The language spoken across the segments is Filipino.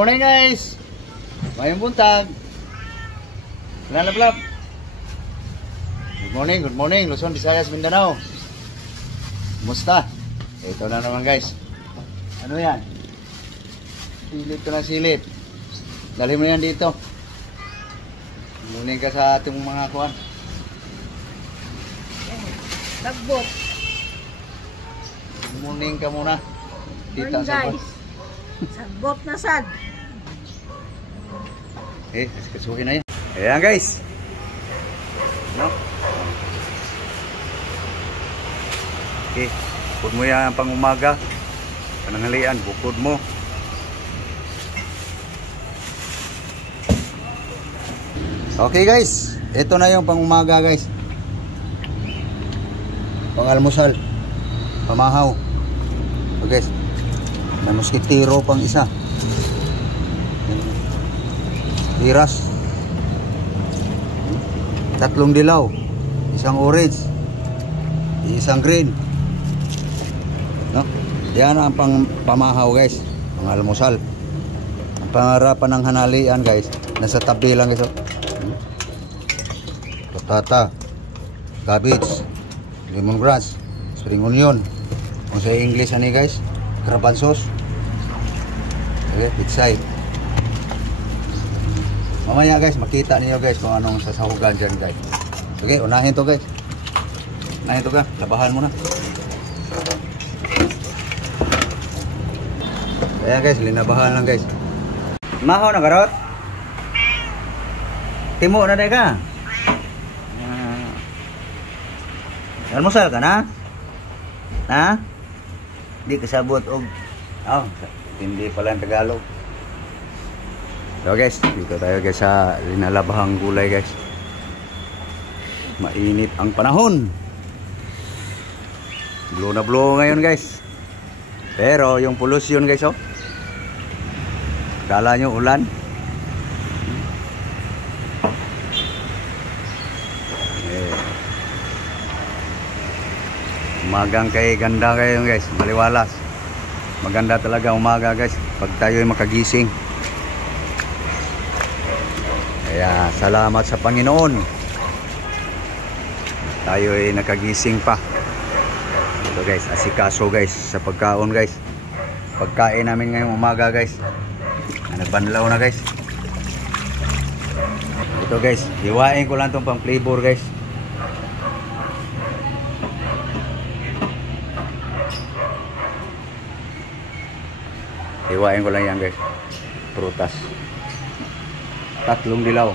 Morning guys! Mayong buntag. Nalablap. Good morning, Luzon, Visayas, Mindanao. Kumusta? Ito na naman guys. Ano yan? Silip ko na silip. Dali mo yan dito. Muning ka sa ating mga kuwan. Nagbot. Muning ka muna. Dito sa guys. Sagbot na sad. Kasuhin na yan. Ayan guys. No? Okay. Bukod mo yan pang umaga. Pananghalian. Bukod mo. Okay guys. Ito na yung pang umaga guys. Pang almusal. Pamahaw. Okay guys. May moskitero pang isa. Iras. 3 dilaw. 1 orange. 1 green. No? Yan ang pamahaw guys. Pang almusal. Ang pangarapan ng hanalian guys. Nasa tabi lang guys. Patata. Cabbage. Lemongrass. Spring onion. Kung sa English ani guys. Crab sauce. Okay, pitsay. Mamaya guys, makita niyo guys kung anong sasahugan dyan guys. Okay, unahin to guys. Unahin to ka, labahan mo na. Ayan guys, linabahan lang guys. Mahaw na karot? Timo na tayo ka? Almusal ka na? Ha? Di kasabot og hindi pala ang Tagalog. So guys, dito tayo guys sa linalabahang gulay guys. Mainit ang panahon. Blow na blow ngayon guys. Pero yung pollution guys kala nyo ulan. Umagang kay ganda kayo guys, maliwalas. Maganda talaga umaga guys pag tayo ay makagising. Kaya salamat sa Panginoon. Tayo ay nakagising pa. Ito guys, asikaso guys sa pagkaon guys. Pagkain namin ngayong umaga guys. Nagbanlaw na guys. Ito guys, hiwain ko lang tong pang flavor guys. Hiwain ko lang yan guys. Prutas. 3 dilaw.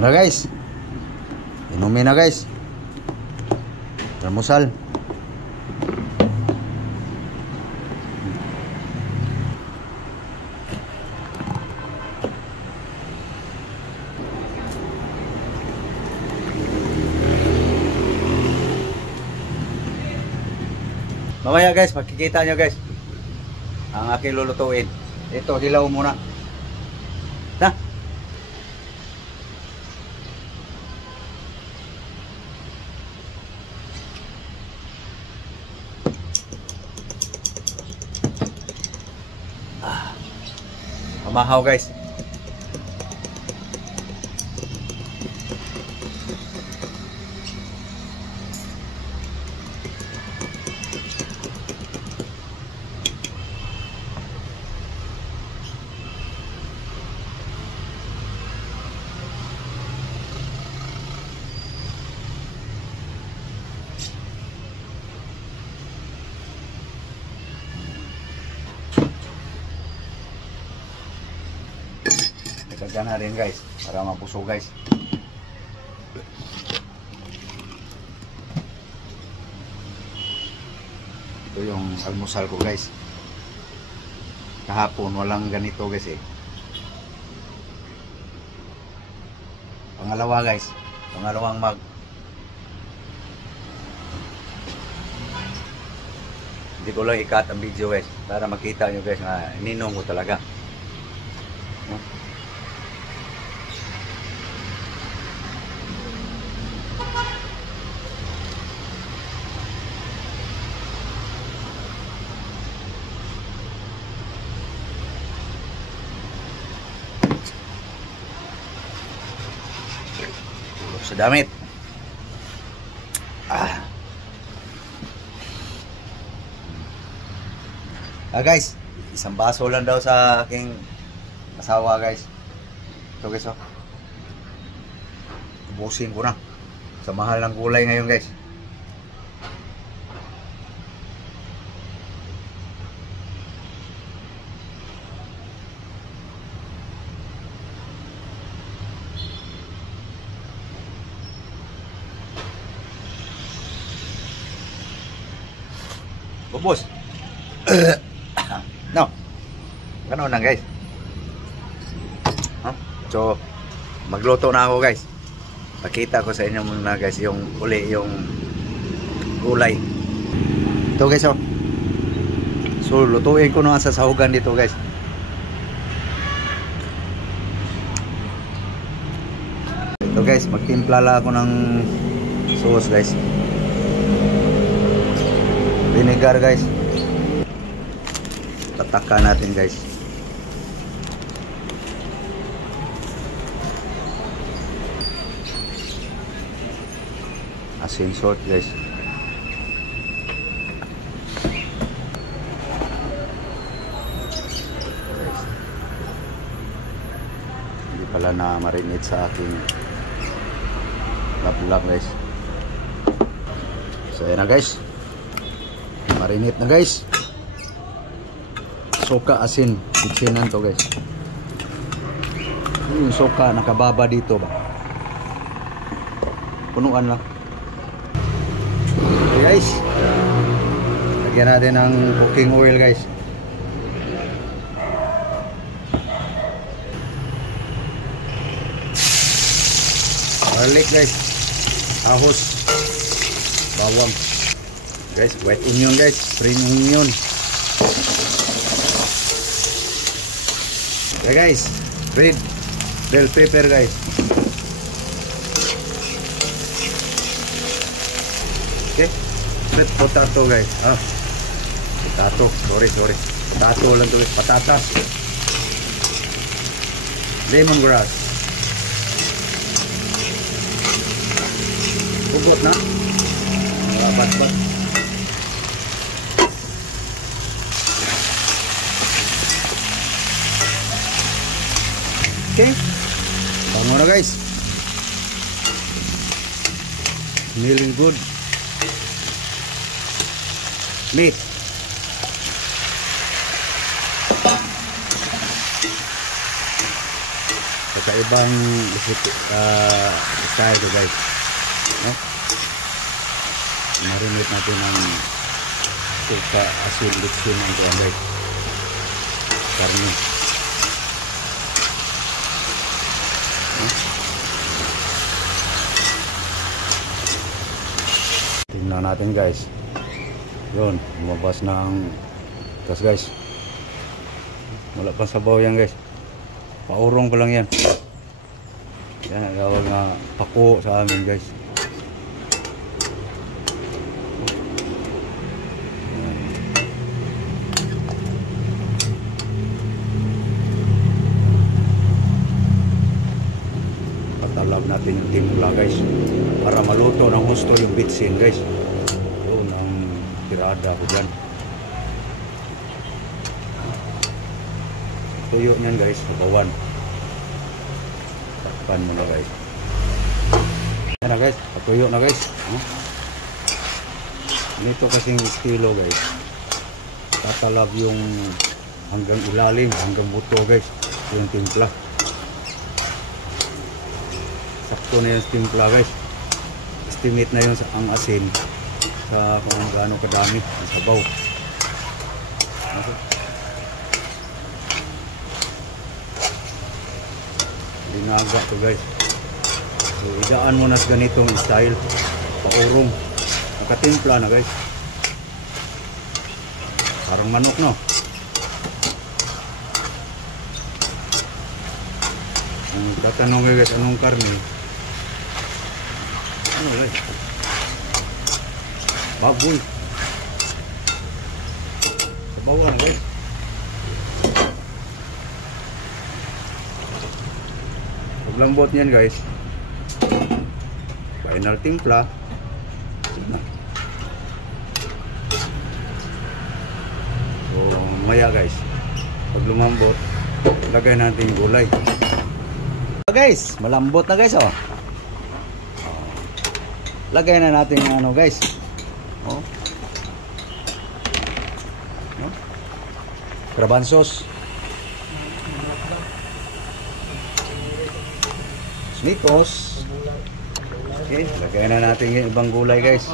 Ito na guys. Inumin na guys. Almusal. Mamaya guys, makikita nyo guys ang aking lulutuin. Ito, hilaw muna. Na. Mamahaw guys. Lagyan na rin guys para mapuso guys. Ito yung almusal ko guys. Kahapon walang ganito guys eh. Pangalawa guys, pangalawang hindi ko lang i-cut ang video guys para makita nyo guys na ninong ko talaga. Sa damit. Guys, isang baso lang daw sa aking asawa guys. Ito guys oh. Ubusin ko na. Sa mahal ng gulay ngayon guys. Bubos. No. Ganoon lang guys. So magluto na ako guys. Pakita ko sa inyo muna guys yung gulay. Ito guys oh. So lutuin ko na sa sahugan dito guys. Ito guys, magtimpla lang ako ng sauce guys. Vinegar guys. Tataka natin guys. Asin salt guys. Hindi pala na marinate sa aking lap-lap guys. So yan na guys. Marinate na guys. Soka asin. Bitsinan to guys. Yung soka nakababa dito ba. Punuan lang. Okay guys. Lagyan natin ng cooking oil guys. Garlic guys. Ahos. Bawang. Guys, white onion guys, spring onion. Okay guys, red bell pepper guys. Okay, sweet potato guys. Potato, sorry. Potato lang to guys, patatas. Lemongrass. Ugot na. Bat-bat. Okay, bango na guys. Smelling good. Meat. kakaibang style to guys. No? Marinate natin ng suka, asin, litsin ng kuwan guys. Karne. No? Tingnan natin guys. Yun, lumabas na ang tas guys. Wala pang sabaw yan guys. Paurong pa lang yan. Yan ang gawag nga pako sa amin guys. Patalab natin yung timula guys. Para maluto ng gusto yung bitsin guys. Yun ang tirada ko dyan. Tuyo niyan guys, sabawan. Takpan mo na guys. Yan na guys, patuyo na guys. Nito kasing estilo guys. Tatalab yung hanggang ilalim, hanggang buto guys. Yung timpla. Sakto na yung timpla guys. Estimate na yun ang asin sa kung gaano kadami ang sabaw. Okay. Linaga to guys. So idaan mo na sa ganitong style. Paurong. Nakatimpla na guys. Parang manok no. Ang tatanong guys, anong karne? Ano guys? Baboy. Sabawan guys. Paglambot niyan guys. Final timpla. So maya guys. Pag lumambot, lagay natin yung gulay. Guys, malambot na guys oh. Lagay na natin yung ano guys. Oh. No? Crabban sauce. Snitos. Okay, lagay na natin yung ibang gulay guys.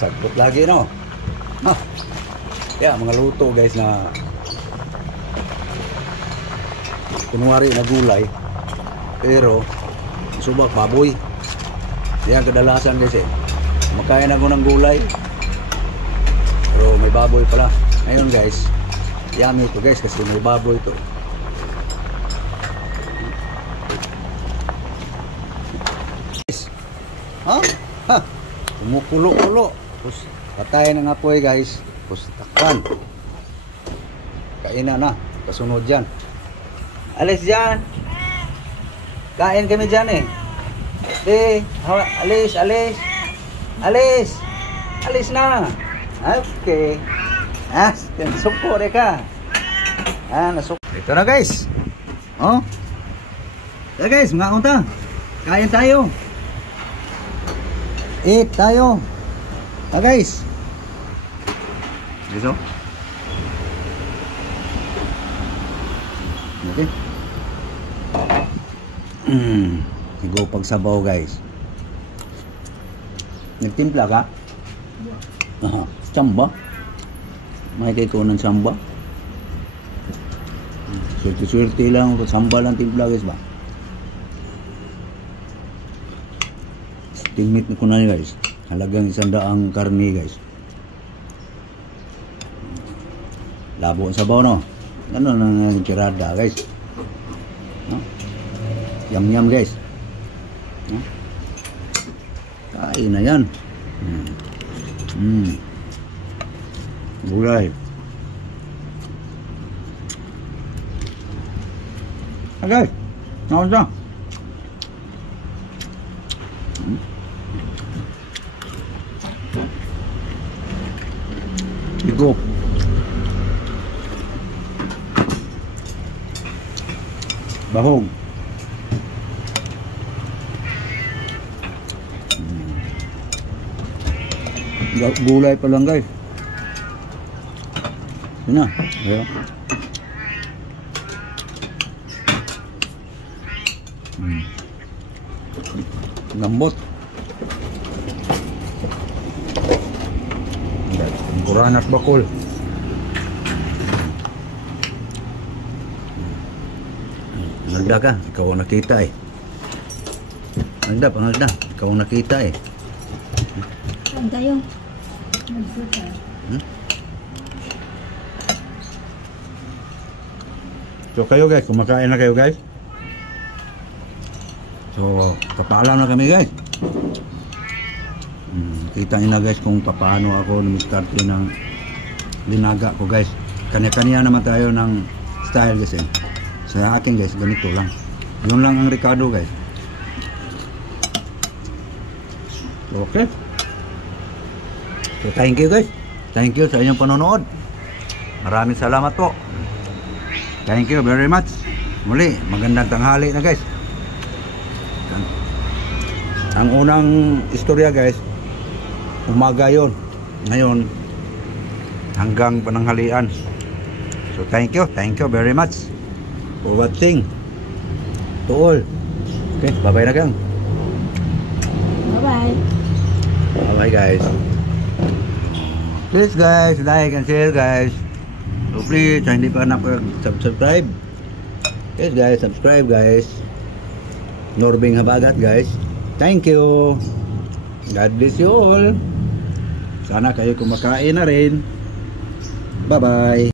Sagpot lagi no. Ha. Yeah, mga luto guys na kunwari na gulay pero subak baboy. Yan kadalasan guys makain ako ng gulay pero may baboy pala. Ngayon guys, yummy ito guys kasi may baboy ito. Guys, ha? Kumukulo-kulo. Tapos patayin ng apoy guys. Tapos takpan. Kainan na. Kasunod dyan. Alis dyan. Kain kami dyan eh. Alis, alis. Alis. Alis na. Okay. Nasukore ka. Ito na guys. Oh. Ito guys, mga unta. Kain tayo. Eat tayo. Guys. Dito. Okay. Igo pagsabaw guys. Nagtimpla ka? Samba? May kay ko ng samba? Swerte-swerte lang. Samba lang timpla guys ba? Tingmit ko na guys. Halagang 100 karne guys. Labo ang sabaw no. Ano nang tirada guys. No? Yum guys. No? Kain na yan. Gulay. Guys, naon siya? Igo. Bahog. Gulay pa lang guys. Yun na. Ayan. Lambot. Kurang at bakul. Nagda ka, ikaw ang nakita eh. Nagda, ikaw ang nakita eh. Saan tayo? Nagsuka. So kayo guys, kumakain na kayo guys. So, papaalam na kami guys. Kita nyo na guys kung paano ako nag-start ng linaga ko guys. Kanya-kanya naman tayo ng style guys eh. Sa akin guys, ganito lang. Yun lang ang Ricardo guys. Okay. So thank you guys. Thank you sa inyong panonood. Maraming salamat po. Thank you very much. Muli, magandang tanghali na guys. Ang unang istorya guys, umaga yon. Ngayon, hanggang pananghalian. So thank you very much for watching. To all. Okay, bye-bye na gang. Bye-bye. Bye-bye guys. Please guys, like and share guys. So please, kung hindi pa nakapag-subscribe, yes guys, subscribe guys. Norbing Habagat guys. Thank you. God bless you all. Sana kayo kumakain na rin. Bye bye.